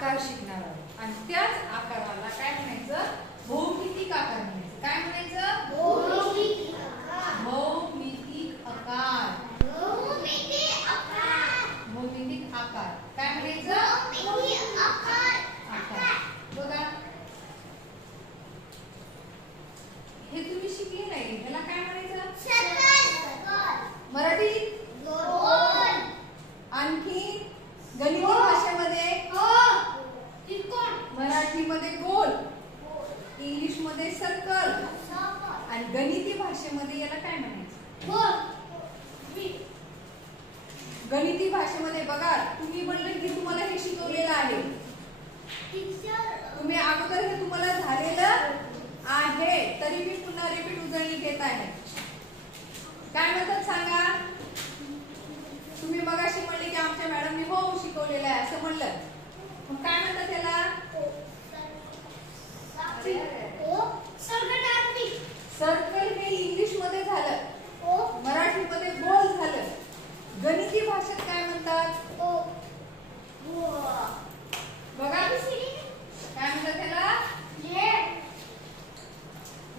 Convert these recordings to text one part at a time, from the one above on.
आकार शिकणार आहोत आणि त्याच आकाराला काय म्हणायचं? भौमितिक आकार म्हणायचं. काय म्हणायचं? भौमितिक आकार. भौमितिक आकार. भौमितिक आकार. भौमितिक आकार. काय म्हणायचं? भौमितिक आकार. आकार. बघा हे तुम्ही शिकले नाही, ह्याला काय म्हणायचं? सर्कल. मराठीत गोल. आणखी गणिती भाषेमध्ये त्रिकोण. मराठीमध्ये गोल, इंग्लिश मध्ये सर्कल आणि गणिती भाषेमध्ये याला काय म्हणायचं? गोल. गणिती भाषेमध्ये बघा तुम्ही म्हणलं की तुम्हाला हे शिकवलेलं आहे, तुम्ही अगोदर हे तुम्हाला झालेलं आहे तरी मी पुन्हा रिपीट उजळणी घेत आहे. काय म्हणतात सांगा? तुम्ही मगाशी म्हणले की आमच्या मॅडमनी हो शिकवलेलं आहे असं म्हणलं, मग काय म्हणतात त्याला? सर्कल हे इंग्लिश मध्ये झालं, मराठीमध्ये गोल झालं. गणिती भाषेत काय म्हणतात? बघा काय म्हणतात त्याला?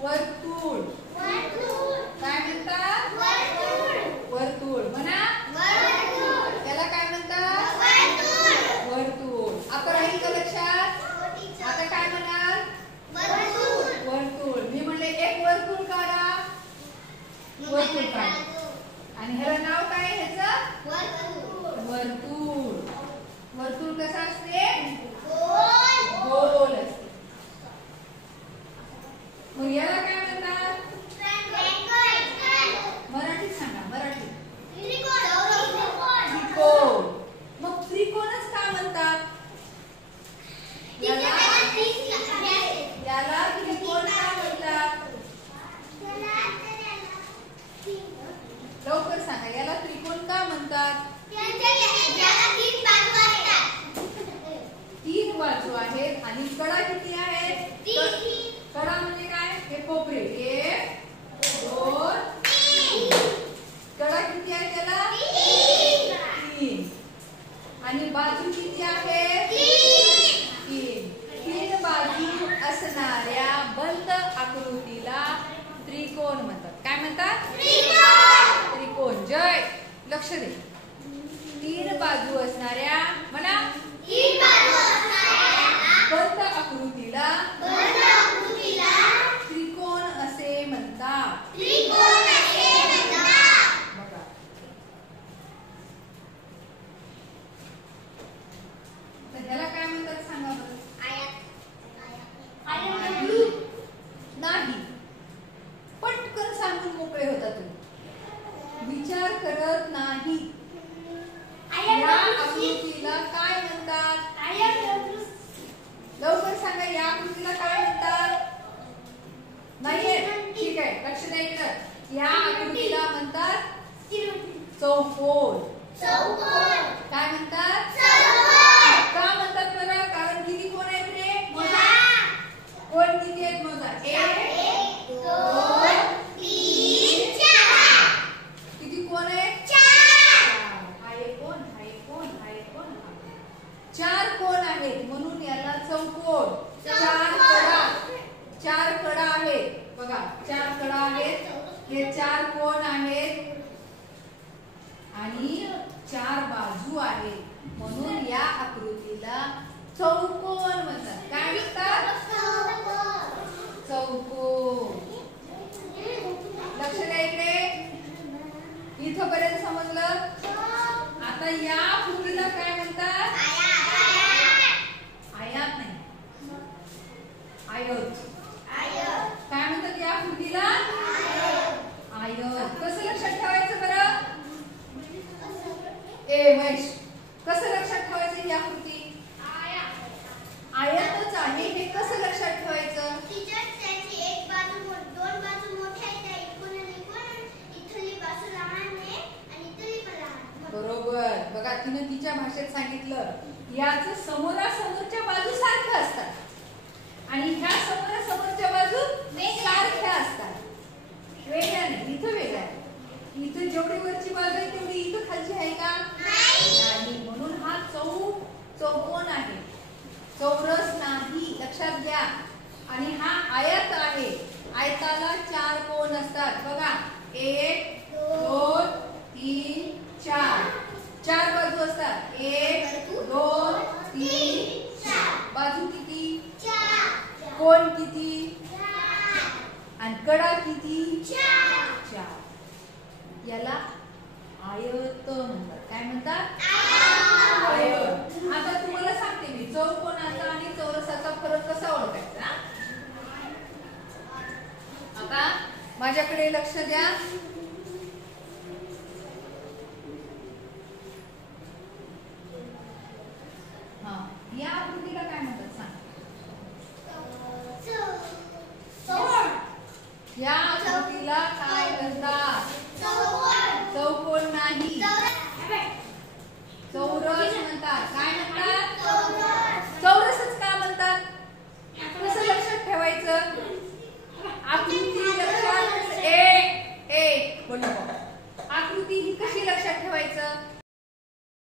वर्तुळ. काय म्हणतात? वर्तुळ. म्हणा त्याला काय म्हणतात? वर्तुळ. आता राहील का लक्षात? आता काय म्हणाल? वर्तुळ. मी म्हणले एक वर्तुळ काढा, वर्तुळ काढा आणि ह्याला नाव काय आहे ह्याचं? वर्तुळ. वर्तुळ कसं असते? गोल असते. मग याला काय म्हणतात? मराठीत सांगा. मराठीत त्रिकोण. मग त्रिकोणच का म्हणतात? याला त्रिकोण का म्हणतात? लवकर सांगा, याला त्रिकोण का म्हणतात? तीन बाजू आहेत आणि कडा किती आहेत? कडा म्हणजे काय? हे कोपरे. एक, दोन, तीन. कडा किती आहे त्याला? तीन. आणि बाजू किती आहेत? तीन. तीन बाजू असणाऱ्या बंद आकृतीला त्रिकोण म्हणतात. काय म्हणतात? त्रिकोण. जय. लक्ष दे. तीन बाजू असणाऱ्या म्हणा बंद आकृतीला त्रिकोण असे म्हणतात. बघा तर ह्याला काय म्हणतात सांगा बरं? नाही. पटकन सांगून मोकळे होता तुम्ही, विचार करत नाही. या आकृतीला काय म्हणतात? लवकर सांगा, या आकृतीला काय म्हणतात? नाहीये? ठीक आहे, लक्ष द्या इकडं. या आकृतीला म्हणतात चौकोन. काय म्हणतात? का म्हणतात बरं? कारण किती कोण आहेत रे? मोजा. कोण किती आहेत मोजा? 1, 2, 3, 4. किती कोण आहेत? 4. हा एक कोण, हा एक कोण, हा एक कोण. 4 कोण आहेत म्हणून याला चौकोन. 4 कडा आहेत. बघा 4 कडा आहेत, हे 4 कोण आहेत आणि 4 बाजू आहेत म्हणून या आकृतीला चौकोन म्हणतात. काय म्हणतात? चौकोन. लक्ष द्या इकडे. इथपर्यंत समजलं? आता या आकृतीला काय म्हणतात? आयत नाही, आयत. काय म्हणतात या आकृतीला? आयत. कसं लक्षात ठेवायचं बरं? महेश, कसं लक्षात ठेवायचं ही आकृती? आयतच आहे, हे कसं लक्षात ठेवायचं? बरोबर. बघा तिने तिच्या भाषेत सांगितलं, याच समोरासमोरच्या बाजू सारख्या असतात आणि ह्या समोरासमोरच्या बाजू सारख्या असतात. वेगळ्या नाही. इथं वेगळ्या आहे. इथं जेवढी वरची बाजू आहे तेवढी इथं खालची आहे का? नाही. म्हणून हा चौकोन आहे. आयताला 4 कोन असतात बघा. 1 2 3 4 4 बाजू असतात. 1 2 3 4 बाजू किती? कोन किती? आणि कडा किती? 4. याला आयत म्हणतात. काय म्हणतात? आयत. आता तुम्हाला सांगते मी चौकोनाचा आणि चौरसाचा फरक कसा ओळखायचा. आता माझ्याकडे लक्ष द्या. या आकृतीला काय म्हणतात सांग. या आकृतीला काय म्हणतात? चौकोन नाही, चौरस म्हणतात. काय म्हणतात?